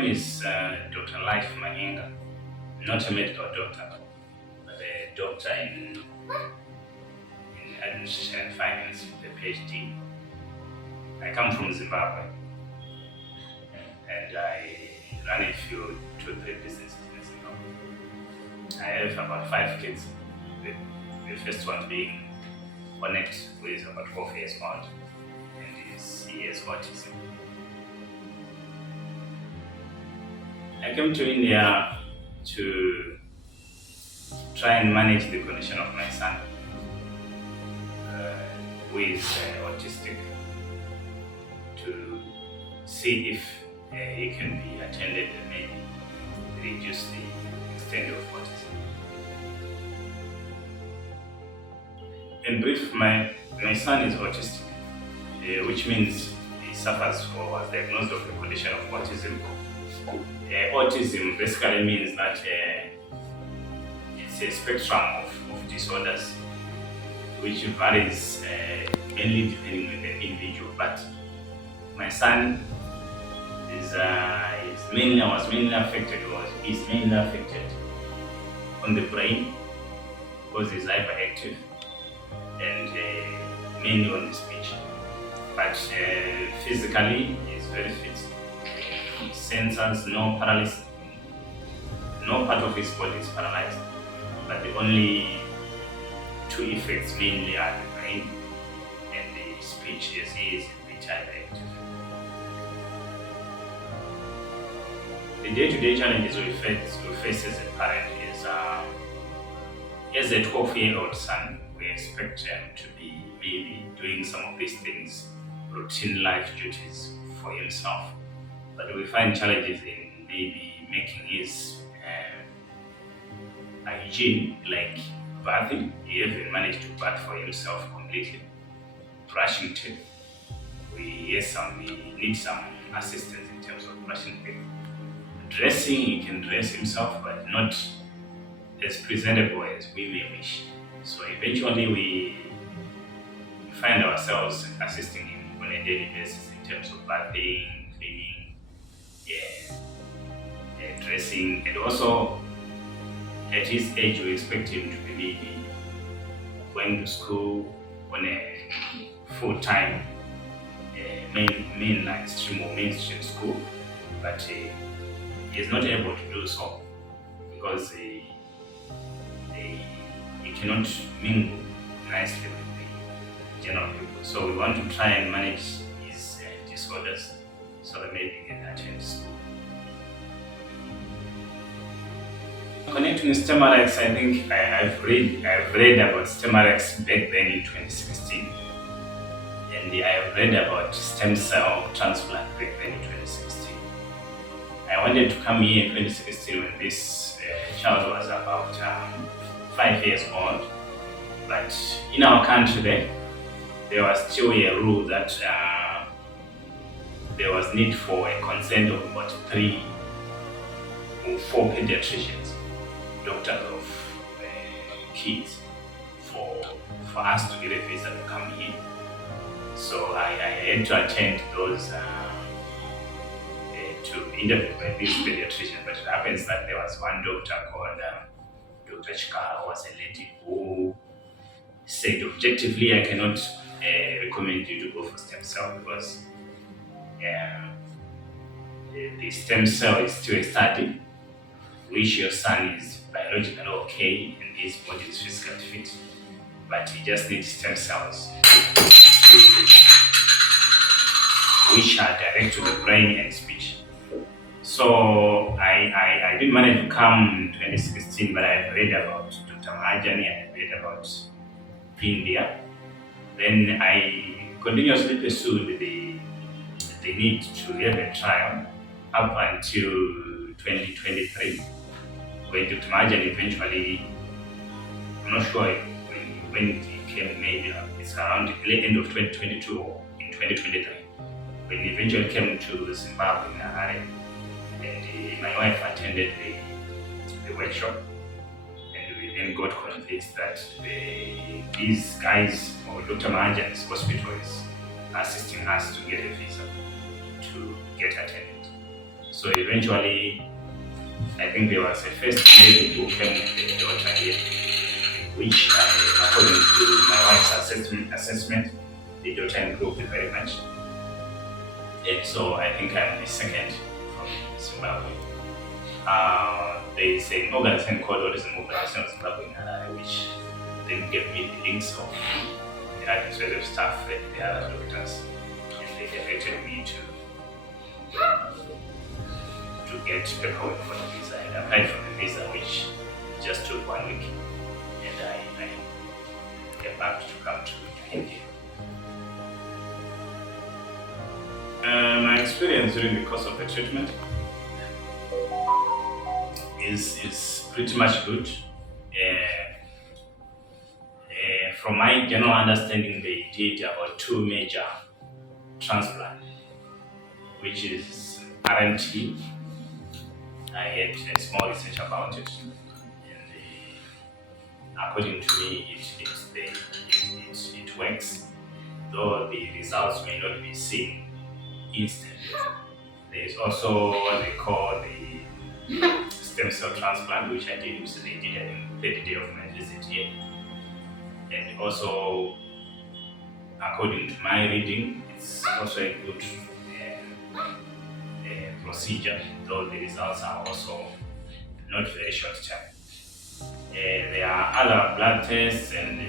name is Dr. Life Manyinga, not a medical doctor, but a doctor in administration and finance with a PhD. I come from Zimbabwe, and I run a few 2-3 businesses in Zimbabwe. I have about 5 kids, the first one being Ornate, who is about 4 years old, and he has autism. I came to India to try and manage the condition of my son, who is autistic, to see if he can be attended and maybe reduce the extent of autism. In brief, my son is autistic, which means he suffers or was diagnosed with a condition of autism. Autism basically means that it's a spectrum of disorders which varies mainly depending on the individual. But my son is mainly affected on the brain because he's hyperactive, and mainly on the speech. But physically, he's very fit. Sensors, no paralysis, no part of his body is paralyzed, but the only 2 effects mainly are the brain and the speech, as he is a bit hyperactive. The day-to-day challenges we face as a parent is, as a 12-year-old son, we expect him to be maybe doing some of these things, routine life duties for himself. But we find challenges in maybe making his hygiene, like bathing. He hasn't managed to bath for himself completely. Brushing teeth, we need some assistance in terms of brushing teeth. Dressing, he can dress himself, but not as presentable as we may wish. So eventually we find ourselves assisting him on a daily basis in terms of bathing, cleaning, dressing, and also at his age we expect him to be maybe going to school on a full-time mainstream school, but he is not able to do so because he cannot mingle nicely with the general people. So we want to try and manage his disorders so that maybe he can attend school. Connecting with StemRRx, I think I've read about StemRRx back then in 2016, and I've read about stem cell transplant back then in 2016. I wanted to come here in 2016 when this child was about 5 years old, but in our country there was still a rule that there was need for a consent of about 3 or 4 pediatricians, doctors of kids, for us to get a visa to come here. So I had to attend those to interview by this pediatrician, but it happens that there was one doctor called Dr. Chikara, who was a lady who said objectively, I cannot recommend you to go for stem cell because the stem cell is still a study, which your son is biologically okay and his body is physically fit, but he just needs stem cells which are direct to the brain and speech. So I didn't manage to come in 2016, but I read about Dr. Mahajan and I read about India. Then I continuously pursued the need to have a trial up until 2023, when Dr. Mahajan eventually, I'm not sure when he came, maybe it's around the end of 2022 or in 2023, when he eventually came to Zimbabwe in Harare, and my wife attended the workshop, and we then got convinced that these guys, or Dr. Mahajan's hospital, is assisting us to get a visa to get attended. So eventually, I think there was a first lady who came with the daughter here, which, according to my wife's assessment, the daughter improved very much. And so I think I'm the second from Zimbabwe. There is an organization called Autism Organization of Zimbabwe in Harare, which then gave me the links of the administrative staff and the other doctors, and they directed me to get paperwork for the visa. And I applied for the visa, which just took 1 week, and I came back to come to India. My experience during the course of the treatment is pretty much good. From my general understanding, they did about 2 major transplants, which is RMT. I had a small research about it, and according to me, it works, though the results may not be seen instantly. There is also what they call the stem cell transplant, which I did, which they did on the 30th day of my visit here. And also, according to my reading, it's also a good procedure, though the results are also not very short term. There are other blood tests and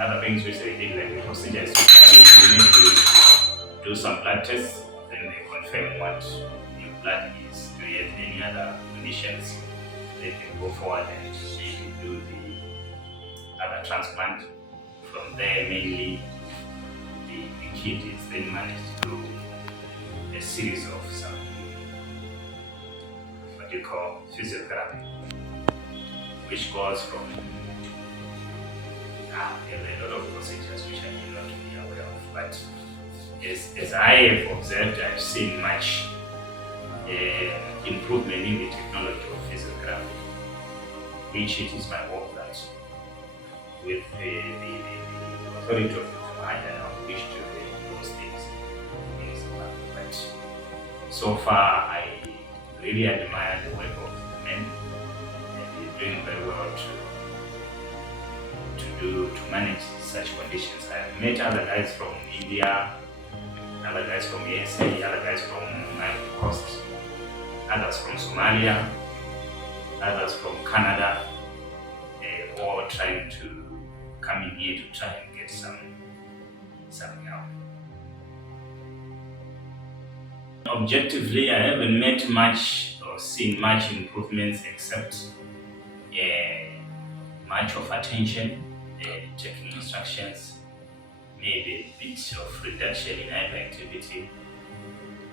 other things which they did, like the procedure is you need to do some blood tests, then they confirm what your blood is. Do you have any other conditions? They can go forward and do the other transplant. From there, mainly the kid is then managed through a series of some what you call physiotherapy, which goes from a lot of procedures which I may not be aware of. But as I have observed, I've seen much improvement in the technology of physiotherapy, which it is my hope that with the authority of Dr. Mahajan, I wish to do those things in Zimbabwe. But so far, I really admire the work of the men, and they're doing very well to manage such conditions. I've met other guys from India, other guys from USA, other guys from Ivory Coast, others from Somalia, others from Canada, all trying to come in here to try and get some help. Objectively, I haven't met much or seen much improvements except much of attention, taking instructions, maybe a bit of reduction in hyperactivity.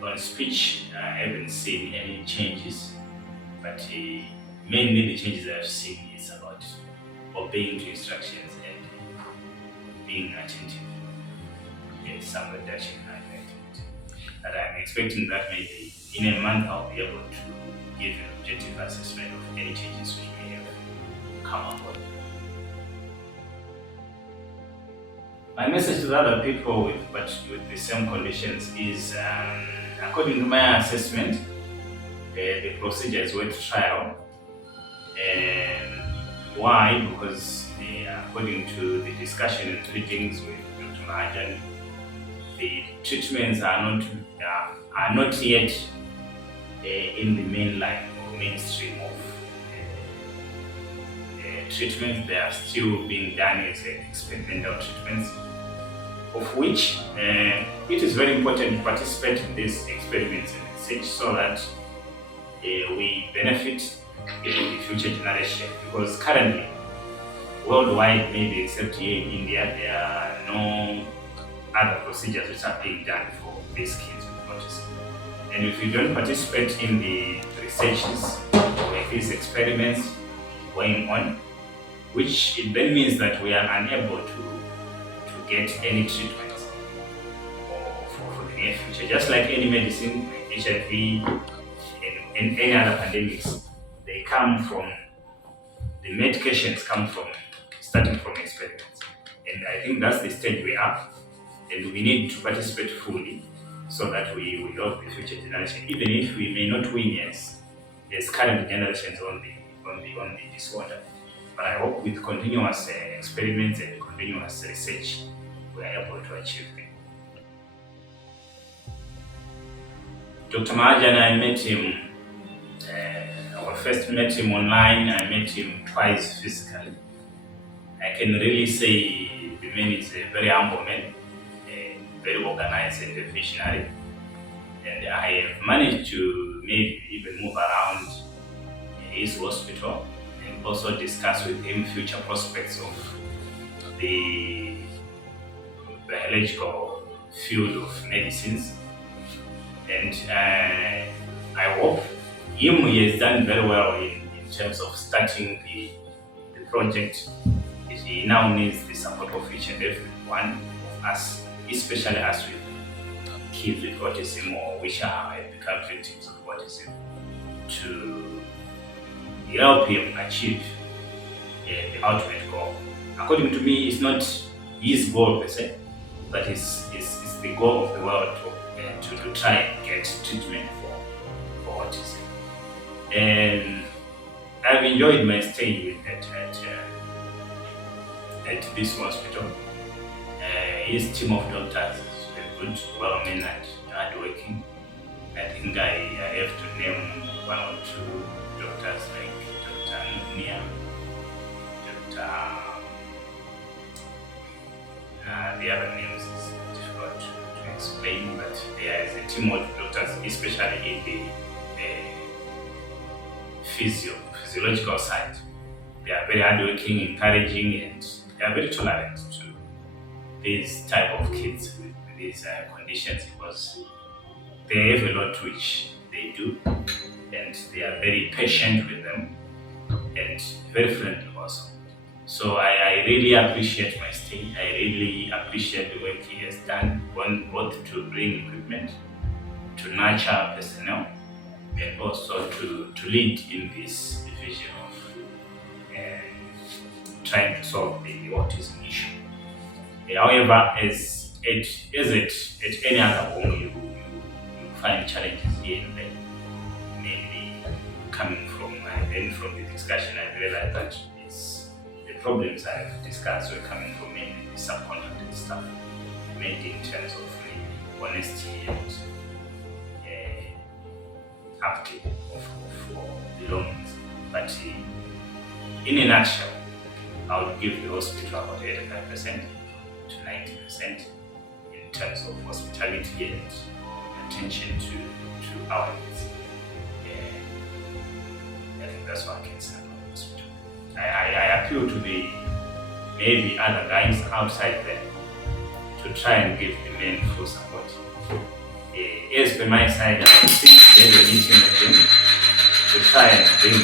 On speech, I haven't seen any changes, but mainly the changes I've seen is about obeying to instructions and being attentive. There's some reduction in hyperactivity. And I'm expecting that maybe in a month I'll be able to give an objective assessment of any changes which may have come on board. My message to the other people with the same conditions is, according to my assessment, the procedure is worth trial. And why? Because according to the discussion and meetings with Dr. Mahajan, the treatments are not yet in the main line or mainstream of treatments. They are still being done as experimental treatments, of which it is very important to participate in these experiments and research so that we benefit the future generation. Because currently, worldwide, maybe except here in India, there are no other procedures which are being done for these kids with autism. And if you don't participate in the researches or these experiments going on, which it then means that we are unable to get any treatment for the near future. Just like any medicine, like HIV and any other pandemics, they come from, the medications come from, starting from experiments. And I think that's the stage we are, and we need to participate fully so that we will help the future generation, even if we may not win as current generations on the disorder. But I hope with continuous experiments and continuous research, we are able to achieve them. Dr. Mahajan, I met him, I first met him online, I met him twice physically. I can really say the man is a very humble man, very organized and visionary. And I have managed to maybe even move around his hospital and also discuss with him future prospects of the biological field of medicines. And I hope he has done very well in terms of starting the project. He now needs the support of each and every one of us, especially us with kids with autism or which have become victims of autism, to help him achieve the ultimate goal. According to me, it's not his goal per se, but it's the goal of the world to try and get treatment for autism. And I've enjoyed my stay with at this hospital. His team of doctors is very good, well-mannered, hard-working. I think I have to name one or two doctors like Dr. Nia, the other names is difficult to explain, but there is a team of doctors, especially in the physiological side. They are very hardworking, encouraging, and they are very tolerant to these type of kids with these conditions, because they have a lot which they do, and they are very patient with them and very friendly also. So I really appreciate my stay. I really appreciate the work he has done, both to bring equipment, to nurture personnel, and also to lead in this vision of trying to solve the autism issue. However, as at any other home, you find challenges here and there. Mainly coming from the discussion, I realized that the problems I've discussed were coming from mainly the subcontracted stuff, mainly in terms of honesty and upkeep of belongings. But in a nutshell, I would give the hospital about 85% to 90% in terms of hospitality and attention to our needs. I think that's what I can say about the hospital. I appeal to the maybe other guys outside there to try and give the men full support. As per my side, I think there's a meeting with them to try and bring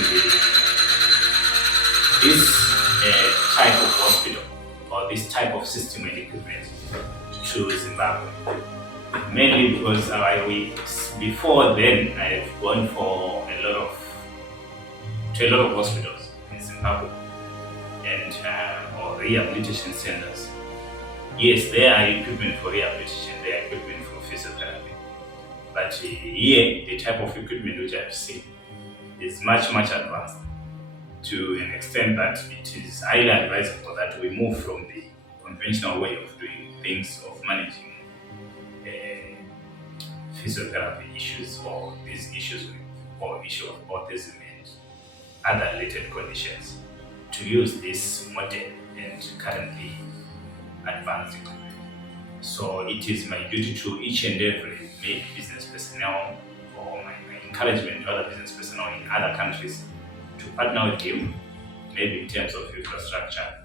this type of hospital or this type of system and equipment to Zimbabwe. Mainly because before then I've gone for a lot of hospitals in Zimbabwe and or rehabilitation centers. Yes, there are equipment for rehabilitation, there are equipment for physiotherapy. But here, the type of equipment which I've seen is much advanced, to an extent that it is highly advisable that we move from the conventional way of doing things, of managing physiotherapy issues or these issues or issue of autism and other related conditions, to use this modern and currently advanced equipment. So it is my duty to each and every maybe business personnel, or my encouragement to other business personnel in other countries, to partner with him, maybe in terms of infrastructure,